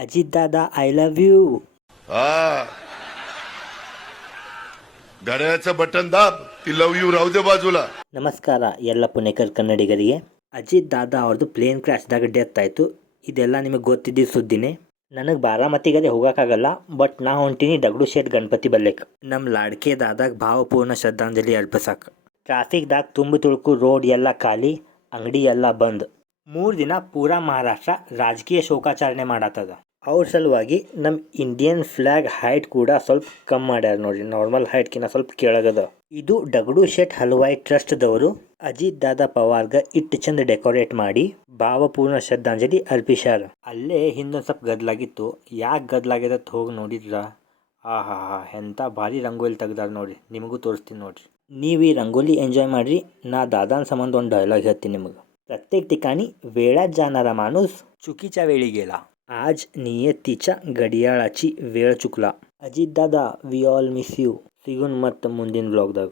Ajit Dada I love you. हा घड्याळाचं button दाब ती लव यू राहू दे बाजूला. ನಮಸ್ಕಾರ ಎಲ್ಲ ಪುಣೇಕರ್ ಕನ್ನಡಿಗರಿಗೆ. ಅಜಿತ್ ದಾದಾ ಅವ್ರದ್ದು ಪ್ಲೇನ್ ಕ್ರ್ಯಾಶ್ದಾಗ ಡೆತ್ ಆಯಿತು. ಇದೆಲ್ಲ ನಿಮಗೆ ಗೊತ್ತಿದ್ದ ಸುದ್ದಿನೇ. ನನಗೆ ಬಾರಾಮತಿಗದೆ ಹೋಗೋಕ್ಕಾಗಲ್ಲ, ಬಟ್ ನಾ ಹೊಂಟೀನಿ ಡಗಡು ಶೇಟ್ ಗಣಪತಿ ಬಲ್ಲೆಕ್ ನಮ್ಮ ಲಾಡ್ಕೆ ದಾದಾಗ ಭಾವಪೂರ್ಣ ಶ್ರದ್ಧಾಂಜಲಿ ಅರ್ಪಿಸಕ್ಕೆ. ಟ್ರಾಫಿಕ್ದಾಗ ತುಂಬ ತುಳುಕು, ರೋಡ್ ಎಲ್ಲ ಖಾಲಿ, ಅಂಗಡಿ ಎಲ್ಲ ಬಂದ್. 3 ದಿನ ಪೂರಾ ಮಹಾರಾಷ್ಟ್ರ ರಾಜಕೀಯ ಶೋಕಾಚರಣೆ ಮಾಡತ್ತದ. ಅವ್ರ ಸಲುವಾಗಿ ನಮ್ಮ ಇಂಡಿಯನ್ ಫ್ಲ್ಯಾಗ್ ಹೈಟ್ ಕೂಡ ಸ್ವಲ್ಪ ಕಮ್ಮಿ ಮಾಡ್ಯಾರ ನೋಡ್ರಿ. ನಾರ್ಮಲ್ ಹೈಟ್ಕಿನ್ನ ಸ್ವಲ್ಪ ಕೆಳಗದ. ಇದು ಡಗಡು ಶೇಟ್ ಹಲ್ವಾಯಿ ಟ್ರಸ್ಟ್ದವರು ಅಜಿತ್ ದಾದಾ ಪವಾರ್ಗ ಇಟ್ಟು ಚಂದ ಡೆಕೋರೇಟ್ ಮಾಡಿ ಭಾವಪೂರ್ಣ ಶ್ರದ್ಧಾಂಜಲಿ ಅರ್ಪಿಸ್ಯಾರ. ಅಲ್ಲೇ ಹಿಂದೊಂದು ಸ್ವಲ್ಪ ಗದ್ಲಾಗಿತ್ತು. ಯಾಕೆ ಗದ್ಲಾಗ್ಯದ ಹೋಗಿ ನೋಡಿದ್ರ ಆಹಾ ಎಂಥ ಭಾರಿ ರಂಗೋಲಿ ತೆಗ್ದಾರ ನೋಡ್ರಿ. ನಿಮಗೂ ತೋರಿಸ್ತೀನಿ ನೋಡ್ರಿ. ನೀವು ಈ ರಂಗೋಲಿ ಎಂಜಾಯ್ ಮಾಡ್ರಿ. ನಾ दादान संबंध ಒಂದು डायलॉग ಹೇಳ್ತೀನಿ निमग. प्रत्येक ठिकाणी वेळात जाणारा माणूस चुकीच्या वेळी गेला. आज नियतीच्या घडियाळाची वेळ चुकला. Ajit Dada we all miss you. ಸಿಗುನ್ ಮತ್ತು ಮುಂದಿನ ಬ್ಲಾಗ್ದಾಗ.